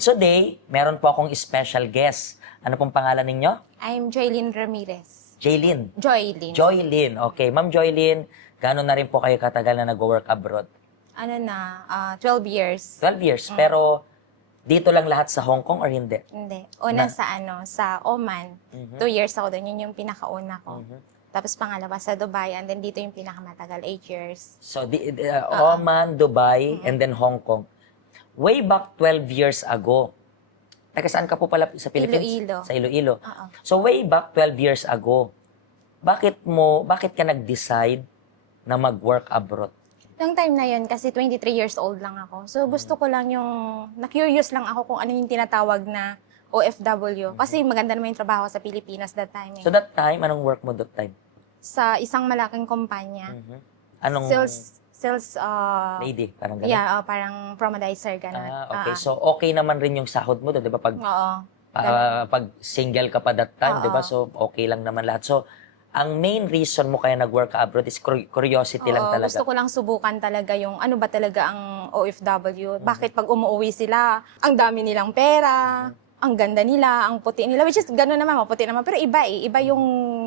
Today, meron po akong special guest. Ano pong pangalan ninyo? I'm Joylyn Ramirez. Jaylyn. Joylyn. Joylyn. Okay. Ma'am Joylyn, gano'n na rin po kayo katagal na nag-work abroad? 12 years. 12 years. Pero dito lang lahat sa Hong Kong or hindi? Hindi. Una sa Oman. 2 years ako doon. Yun yung pinakauna ko. Tapos pangalawa sa Dubai. And then dito yung pinakamatagal, 8 years. So, Oman, Dubai, and then Hong Kong. Way back 12 years ago, taga saan ka po pala sa Philippines? Iloilo. Sa Iloilo. Oo. So, way back 12 years ago, bakit ka nag-decide na mag-work abroad? Nung time na yun, kasi 23 years old lang ako. So gusto ko lang na-curious lang ako kung ano yung tinatawag na OFW. Kasi maganda naman yung trabaho sa Pilipinas that time. So that time, anong work mo that time? Sa isang malaking kumpanya. Anong Sales, lady? Parang gano'n? yeah, parang promodizer, gano'n. Okay. So okay naman rin yung sahod mo doon, di ba? Oo. Pag single ka pa that time, di ba? So okay lang naman lahat. So ang main reason mo kaya nag-work abroad is curiosity lang talaga. Gusto ko lang subukan talaga yung ano ba talaga ang OFW. Bakit pag umuwi sila, ang dami nilang pera, ang ganda nila, ang puti nila. Which is gano'n naman, maputi naman. Pero iba eh. Iba yung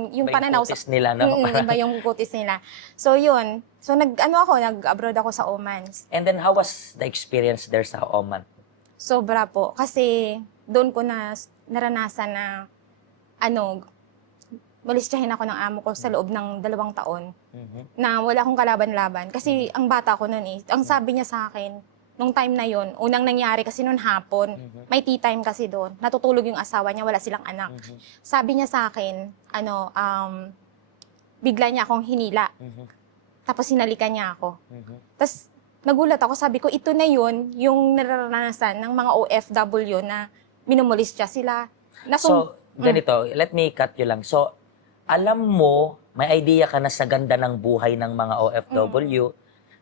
Iba pananaw kutis nila, no? Iba yung kutis nila. So yun. So nag-abroad ako sa Oman. And then how was the experience there sa Oman? Sobra po. Kasi doon ko naranasan na malistahin ako ng amo ko sa loob ng 2 taon na wala akong kalaban-laban. Kasi ang bata ko noon ang sabi niya sa akin, nung time na yon, unang nangyari kasi noon hapon, may tea time kasi doon, natutulog yung asawa niya, wala silang anak. Sabi niya sa akin, bigla niya akong hinila. Tapos hinalikan niya ako. Tapos nagulat ako, sabi ko, ito na yun, yung nararanasan ng mga OFW na minumulis sila. So, ganito, let me cut you lang. So, alam mo, may idea ka na sa ganda ng buhay ng mga OFW,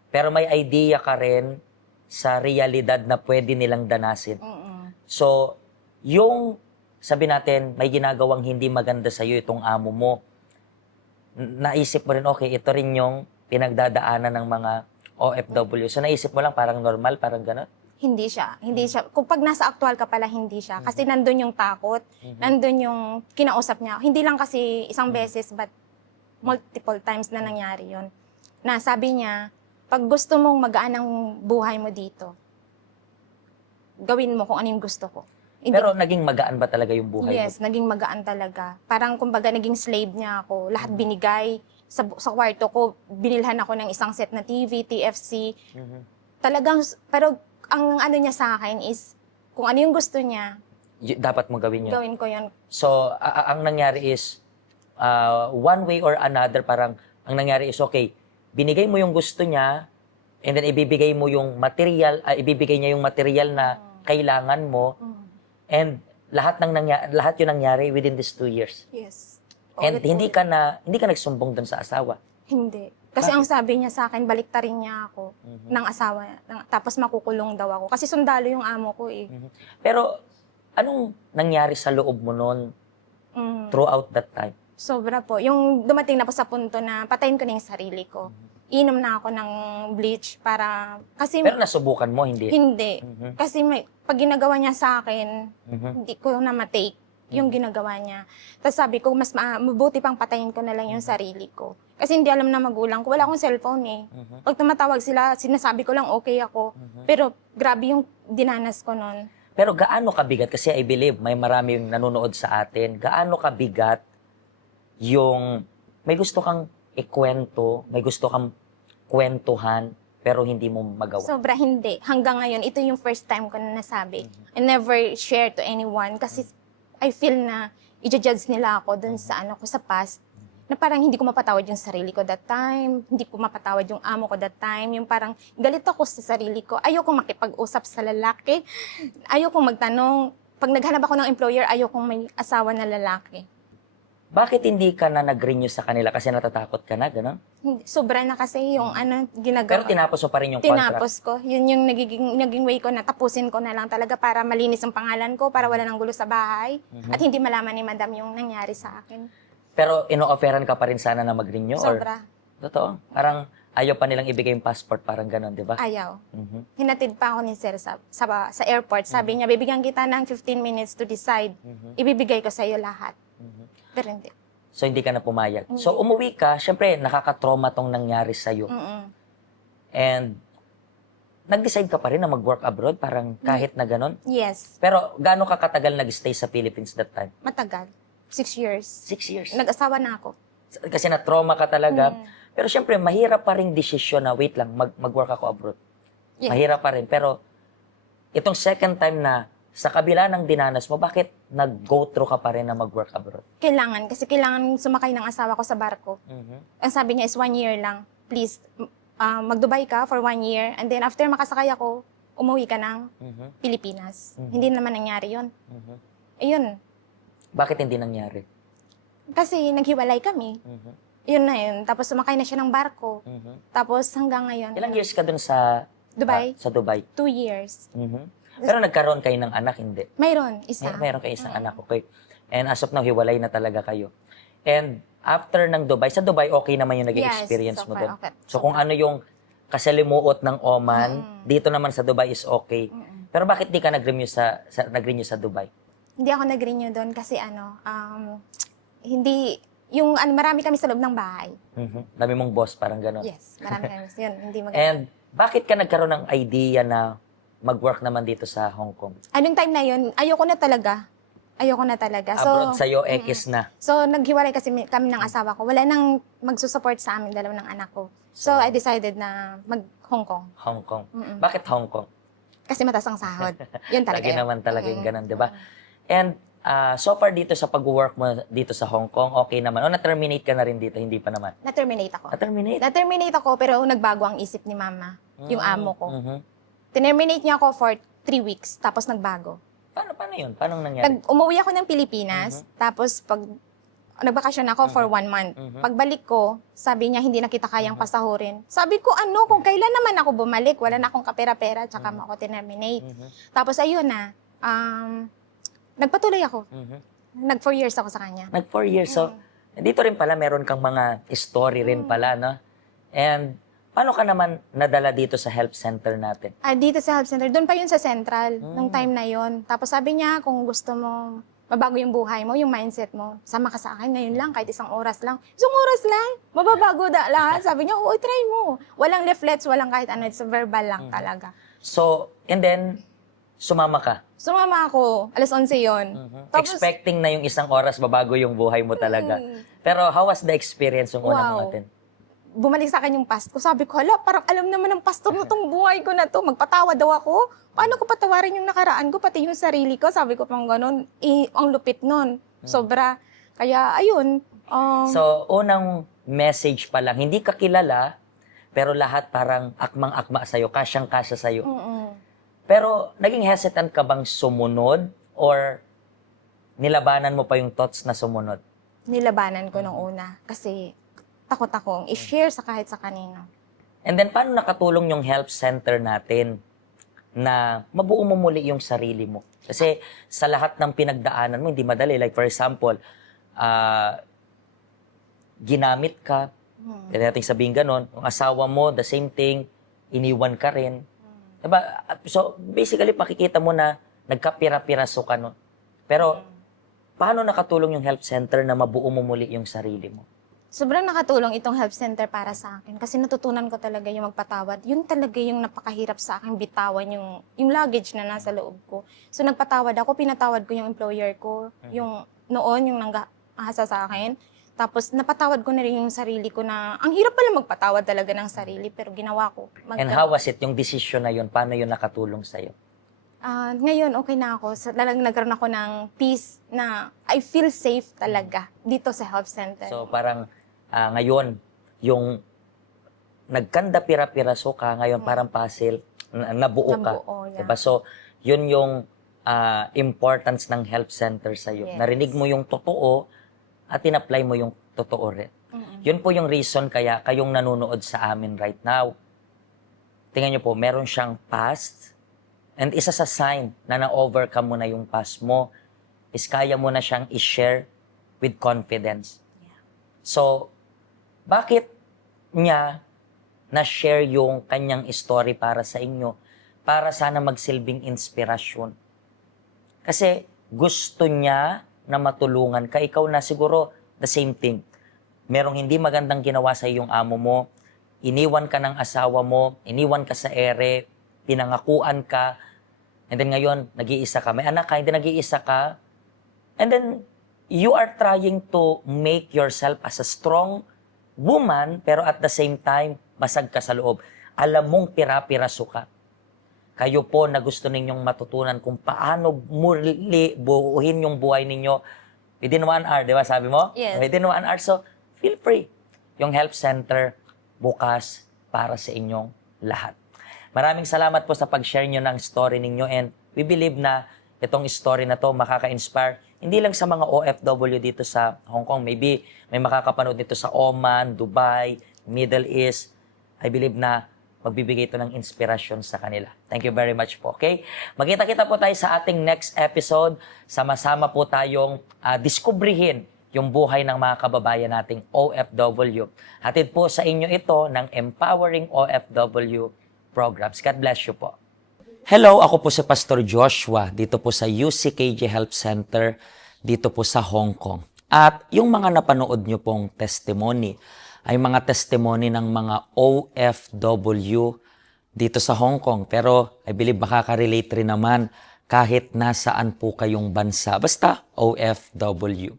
pero may idea ka rin sa realidad na pwede nilang danasin. So, yung, sabi natin, may ginagawang hindi maganda sa'yo itong amo mo, naisip mo rin, okay, ito rin yung pinagdadaanan ng mga OFW. So, naisip mo lang parang normal, parang gano'n? Hindi siya. Hindi siya. Kung pag nasa actual ka pala, hindi siya. Kasi nandun yung takot, nandun yung kinausap niya. Hindi lang kasi isang beses, but multiple times na nangyari yun. Na sabi niya, pag gusto mong magaan ang buhay mo dito, gawin mo kung ano yung gusto ko. Hindi. Pero naging magaan ba talaga yung buhay mo? Yes, naging magaan talaga. Parang kumbaga naging slave niya ako. Lahat binigay. Sa kwarto ko, binilhan ako ng isang set na TV, TFC. Talagang, pero ang ano niya sa akin is, kung ano yung gusto niya, Dapat mo gawin yun. gawin ko yun. So, ang nangyari is, one way or another, parang, ang nangyari is, okay, binigay mo yung gusto niya, and then ibibigay mo yung material, ibibigay niya yung material na kailangan mo, and lahat yung nangyari within these 2 years. Yes. And hindi ka nagsumbong dun sa asawa. Hindi. Kasi ang sabi niya sa akin, baliktarin niya ako ng asawa. Tapos makukulong daw ako. Kasi sundalo yung amo ko eh. Pero, anong nangyari sa loob mo noon throughout that time? Sobra po. Yung dumating na po sa punto na patayin ko na yung sarili ko. Inom na ako ng bleach para... Kasi Pero nasubukan mo, hindi? hindi. Kasi pag ginagawa niya sa akin, hindi ko na matake yung ginagawa niya. Tapos sabi ko, mas mabuti pang patayin ko na lang yung sarili ko. Kasi hindi alam na magulang ko. Wala akong cellphone eh. Pag tumatawag sila, sinasabi ko lang okay ako. Pero grabe yung dinanas ko nun. Pero gaano kabigat? Kasi I believe may maraming nanonood sa atin. Gaano kabigat yung may gusto kang ikwento, may gusto kang kwentuhan, pero hindi mo magawa? Sobra hindi. Hanggang ngayon, ito yung first time ko na nasabi. I never share to anyone kasi I feel na i-judge nila ako dun sa ko sa past. Na parang hindi ko mapatawad yung sarili ko that time. Hindi ko mapatawad yung amo ko that time. Yung parang galit ako sa sarili ko. Ayokong makipag-usap sa lalaki. Ayokong magtanong. Pag naghanap ako ng employer, ayokong may asawa na lalaki. Bakit hindi ka na nag-renew sa kanila? Kasi natatakot ka na, gano'n? Sobra na kasi yung ginagawa. Pero tinapos mo pa rin yung contract? Tinapos ko. Yun yung naging way ko na tapusin ko na lang talaga para malinis ang pangalan ko, para wala nang gulo sa bahay. At hindi malaman ni madam yung nangyari sa akin. Pero ino-offeran ka pa rin sana na mag-renew? Sobra. Totoo? Parang ayaw pa nilang ibigay yung passport, parang ganon, di ba? Ayaw. Mhm. Hinatid pa ako ni Sir sa airport. Sabi niya, bibigyan kita ng 15 minutes to decide. Mhm. Ibibigay ko sa iyo lahat. Mhm. Pero hindi. So, hindi ka na pumayag. Hindi. So, umuwi ka, syempre, nakaka-trauma tong nangyari sa'yo. Mm-mm. And, nag-decide ka pa rin na mag-work abroad, parang kahit na ganon. Yes. Pero, gaano ka katagal nag-stay sa Philippines that time? Matagal. 6 years. 6 years. Nag-asawa na ako. Kasi na-trauma ka talaga. Mm. Pero, syempre, mahirap pa rin desisyon na, wait lang, mag-work ako abroad. Yes. Mahirap pa rin. Pero, itong second time na, sa kabila ng dinanas mo, bakit nag-go through ka pa rin na mag-work abroad? Kailangan. Kasi kailangan sumakay ng asawa ko sa barko. Mhm. Ang sabi niya is 1 year lang. Please, mag-Dubai ka for 1 year. And then after makasakay ako, umuwi ka ng Mhm. Pilipinas. Mhm. Hindi naman nangyari yun. Mhm. Ayun. Bakit hindi nangyari? Kasi naghiwalay kami. Mhm. Yun na yun. Tapos sumakay na siya ng barko. Mhm. Tapos hanggang ngayon. Ilang years ka dun sa Dubai? sa Dubai? 2 years. Mhm. Pero nagkaroon kayo ng anak, hindi? Mayroon, isa. Meron kayo isang anak, okay. And as of now, hiwalay na talaga kayo. And after ng Dubai, sa Dubai, okay naman yung naging Yes, experience mo super doon. okay. So kung ano yung kasalimuot ng Oman, dito naman sa Dubai is okay. Pero bakit di ka nag-renew nag-renew sa Dubai? Hindi ako nag-renew doon kasi hindi, marami kami sa loob ng bahay. Mhm. Dami mong boss, parang gano'n. Yes, marami kami. Yun, hindi maganda. And bakit ka nagkaroon ng idea na mag-work naman dito sa Hong Kong? Anong time na yun, ayoko na talaga. Abroad sa'yo, X na. So, naghiwalay kasi kami ng asawa ko. Wala nang magsusupport sa amin, dalawa ng anak ko. So, I decided na mag-Hong Kong. Hong Kong. Mm-mm. Bakit Hong Kong? Kasi mataas ang sahod. Yun talaga Lagi yun. naman talaga yung Mm-mm. ganun, di ba? And so far dito sa pag-work mo dito sa Hong Kong, okay naman. O na-terminate ka na rin dito, hindi pa naman. Na-terminate ako. Na-terminate? Na-terminate ako, pero nagbago ang isip ni mama, yung amo ko. Mhm. Tinerminate niya ako for 3 weeks, tapos nagbago. Paano yun? Paano nangyari? Umuwi ako ng Pilipinas, tapos nagbakasyon ako for 1 month. Pagbalik ko, sabi niya, hindi na kita kayang pasahurin. Sabi ko, kung kailan naman ako bumalik, wala na akong kapera-pera, tsaka mo ako tinerminate. Tapos ayun na, nagpatuloy ako. Nag 4 years ako sa kanya. Nag 4 years. So, dito rin pala, meron kang mga story rin pala, no? And, paano ka naman nadala dito sa help center natin? Dito sa health center, doon pa yun sa Central, nung time na yun. Tapos sabi niya, kung gusto mo mabago yung buhay mo, yung mindset mo, sama ka sa akin ngayon lang, kahit 1 oras lang. 1 oras lang, mababago lahat. Sabi niya, oo, try mo. Walang leaflets, walang kahit ano, it's verbal lang talaga. So, and then, sumama ka. Sumama ako, alas 11 yun. Tapos, Expecting na yung 1 oras babago yung buhay mo talaga. Pero how was the experience yung unang Wow. natin? bumalik sa akin yung past ko. Sabi ko, hala, parang alam naman ng pastor na tong buhay ko na to. Magpatawa daw ako. Paano ko patawarin yung nakaraan ko, pati yung sarili ko? Sabi ko pang ganun. Ang lupit nun. Sobra. Kaya, ayun. So, unang message pa lang, hindi ka kilala, pero lahat parang akmang-akma sa'yo, kasyang-kasya sa'yo. Pero, naging hesitant ka bang sumunod or nilabanan mo pa yung thoughts na sumunod? Nilabanan ko nung una. Kasi, takot akong i-share sa kahit sa kanino. And then, paano nakatulong yung help center natin na mabuo mo muli yung sarili mo? Kasi sa lahat ng pinagdaanan mo, hindi madali. Like for example, ginamit ka, pwede natin sabihin ganon, yung asawa mo, the same thing, iniwan ka rin. Diba? So, basically, makikita mo na nagkapira-piraso ka nun. Pero, paano nakatulong yung help center na mabuo mo muli yung sarili mo? Sobrang nakatulong itong help center para sa akin kasi natutunan ko talaga yung magpatawad. Yun talaga yung napakahirap sa akin bitawan yung luggage na nasa loob ko. So nagpatawad ako, pinatawad ko yung employer ko, yung noon, yung nanggahasa sa akin. Tapos napatawad ko na rin yung sarili ko na, ang hirap pala magpatawad talaga ng sarili, pero ginawa ko. And how was it, yung decision na yun, paano yun nakatulong sa'yo? Ngayon, okay na ako. Talagang nagkaroon ako ng peace na I feel safe talaga dito sa help center. So parang ngayon, yung nagkanda pira-piraso ka, ngayon parang puzzle, nabuo ka. Yeah. Diba? So, yun yung importance ng help center sa'yo. Yes. Narinig mo yung totoo at in-apply mo yung totoo rin. Yun po yung reason kaya kayong nanonood sa amin right now. Tingnan nyo po, meron siyang past and isa sa sign na na-overcome mo na yung past mo is kaya mo na siyang i-share with confidence. So, bakit niya na share yung kanyang story para sa inyo, para sana magsilbing inspirasyon. Kasi gusto niya na matulungan ka. Ikaw na siguro the same thing. Merong hindi magandang ginawa sa iyong amo mo, iniwan ka ng asawa mo, iniwan ka sa ere, pinangakuan ka, and then ngayon, nag-iisa ka. May anak ka, hindi nag-iisa ka. And then, you are trying to make yourself as a strong woman, pero at the same time, basag ka sa loob. Alam mong pira-piraso ka. Kayo po na gusto ninyong matutunan kung paano muli buuhin yung buhay ninyo within 1 hour, di ba sabi mo? Yes. Within 1 hour, so feel free. Yung help center, bukas para sa inyong lahat. Maraming salamat po sa pag-share nyo ng story ninyo and we believe na itong story na to makaka-inspire hindi lang sa mga OFW dito sa Hong Kong. Maybe may makakapanood dito sa Oman, Dubai, Middle East. I believe na magbibigay ito ng inspirasyon sa kanila. Thank you very much po, okay? Magkita-kita po tayo sa ating next episode. Sama-sama po tayong diskubrihin yung buhay ng mga kababayan nating OFW. Hatid po sa inyo ito ng Empowering OFW programs. God bless you po. Hello, ako po si Pastor Joshua dito po sa UCKJ Health Center dito po sa Hong Kong. At yung mga napanood nyo pong testimony ay mga testimony ng mga OFW dito sa Hong Kong. Pero I believe makaka-relate rin naman kahit nasaan po kayong bansa. Basta OFW.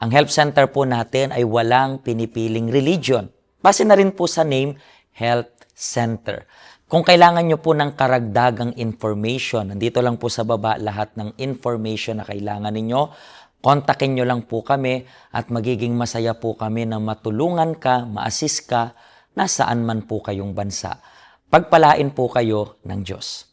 Ang health center po natin ay walang pinipiling religion. Base na rin po sa name, Health Center. Kung kailangan nyo po ng karagdagang information, nandito lang po sa baba lahat ng information na kailangan ninyo. Kontakin nyo lang po kami at magiging masaya po kami na matulungan ka, ma-assist ka, nasaan man po kayong bansa. Pagpalain po kayo ng Diyos.